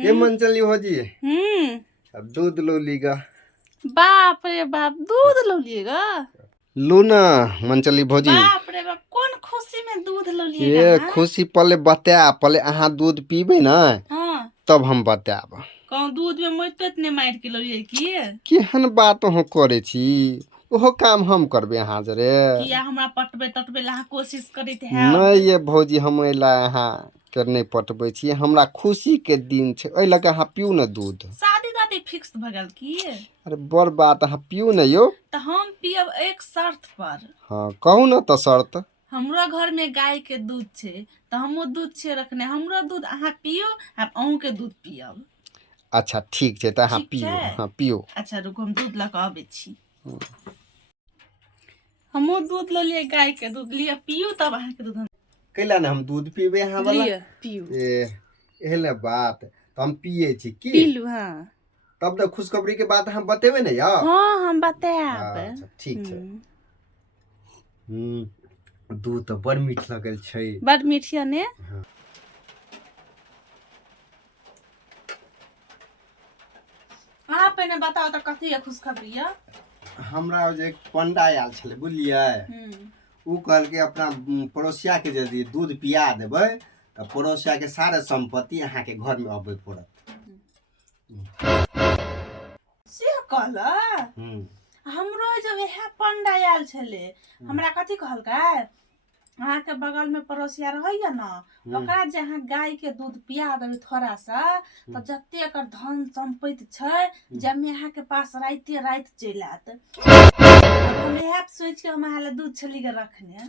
ये मन चली हो जी हम्म। दूध लो लीगा। बाप रे बाप, दूध लो लिएगा? लो ना मंचली भौजी। बाप रे बाप, कौन खुशी में दूध लो लिएगा? ये हाँ? खुशी पहले बता, पहले अहाँ दूध पीबे ना हाँ। तब हम बताब। कौन दूध में मोट ने मार के लो लिए की? केहन बात हो करे छी, ओहो काम हम करबे अहाँ जरे। किया हमरा पटबे तटबे ला कोशिश करत है? नहीं ये भौजी, हम एला अहाँ के नहीं पटबे छी, हमरा खुशी के दिन छे, ओइ लगे अहाँ पियो ना दूध। शादी दादी फिक्स भ गेल की? अरे बड़ बात, अहाँ पियो ना यो। तो हम पियब एक शर्त पर। हाँ कहू ना तो शर्त। हमरा घर में गाय के दूध छे, तो हमो दूध छे रखने, हमरो दूध अहाँ पियो, हम अहूं के दूध पियब। अच्छा ठीक है, तो अहाँ ठीक पियो। छै? हाँ पियो। अच्छा रुको, हम दूध लगा आबे छी। हमो दूध लो लिए, गाय के दूध लिए, पियो तब अहाँ के दूध हम कैला ना हम दूध पीबे अहाँ वाला। लिए पियो। एहले बात तो हम पिए छी की? पी लू। हाँ तब तो खुशखबरी के बात हम बतेबे ना या। हाँ, हम बताएब। अच्छा ठीक है। दूध तो बड़ मीठ लगल छै। बड़ मीठिया ने। आप ने बताओ तो कथी है खुशखबरी है? हमरा जे एक पंडा आयल छले बुझलिए, उ कहल के अपना पड़ोसिया के यदि दूध पिया देबै तो पड़ोसिया के सारे संपत्ति अहाँ के घर में अबे पड़त। से कहला? हमरो जब वह पंडा आयल छले, हमरा कथी कहलकै, अहाँ के बगल में पड़ोसिया रहैया ना, ओकरा जे अहाँ गाय के दूध पिया देबै थोड़ा सा, तो जते एकर धन संपत्ति छै, जमे अहाँ के पास राइते रात चलि आत। हम यह सोच के हम अहाँ ले दूध छली के रखने।